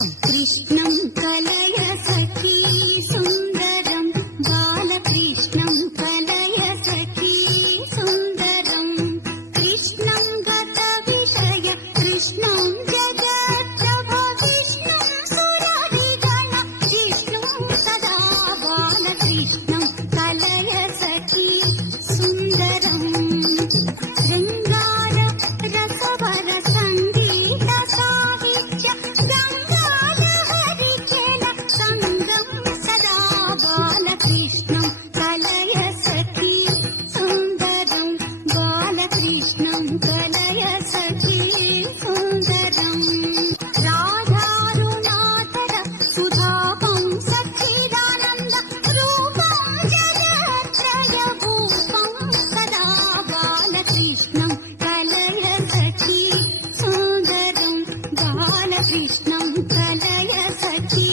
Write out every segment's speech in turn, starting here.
कृष्णं कलय सखी सुन्दरं बालकृष्णं कलय सखी सुन्दरं कृष्णं गतविषय कृष्णं जगत्प्रभो विष्णुं सुरादिगण विष्णुं सदा बालकृष्णं कलय सखी सुन्दरं शृङ्गार रसवर सङ्गीत साहित्य कृष्णं कलय सखी सुन्दरं बालकृष्णं कलय सखी सुन्दरं राधारुणातर सुधापं सच्चिदानन्द रूपं जगत्त्रयभूपं सदा बालकृष्णं कलय सखी सुन्दरं बालकृष्णं कलय सखी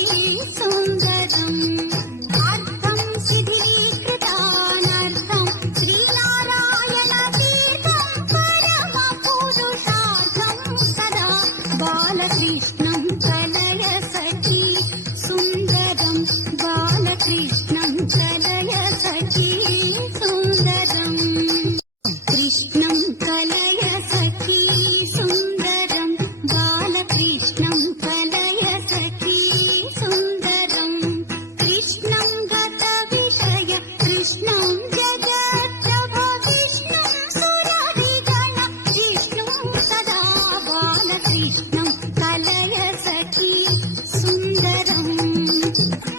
सुन्दरम् शिथिलीकृतानर्थं श्रीनारायणतीर्थं परमपुरुषार्थं सदा बालकृष्णं कलय सखी सुन्दरं बालकृष्णं कलय सखी सुन्दरम् कृष्णं कलय सखी सुन्दरं बालकृष्णं कलय सखी सुन्दरं कृष्णं गतविषय कृष्णं जगत्प्रभो विष्णुं सुरादिगण विष्णुं सदा बालकृष्णं कलय सखी सुन्दरं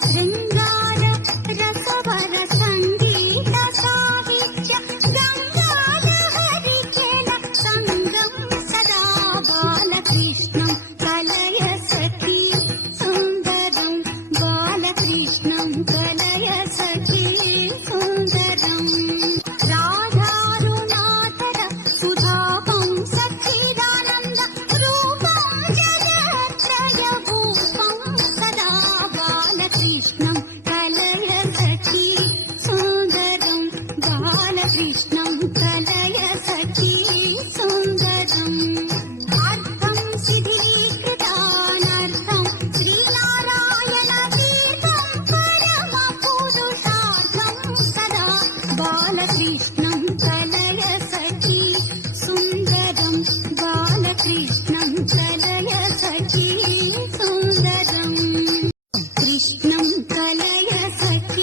शृङ्गार रसवर सङ्गीत साहित्य गङ्गाधरिकेन सङ्गं सदा बालकृष्णं कलय सखी सुन्दरं बालकृष्णं कलय सखी सुन्दरं राधारुणातर सुधापं सच्चिदानन्द रूपं जगत्त्रयभूपं सदा बालकृष्णं कलय सखी सुन्दरं बालकृष्णं कलय सखी सुन्दरम् अर्थं शिथिलीकृतानर्थं श्रीनारायणतीर्थं परमपुरुषार्थं सदा बालकृष्ण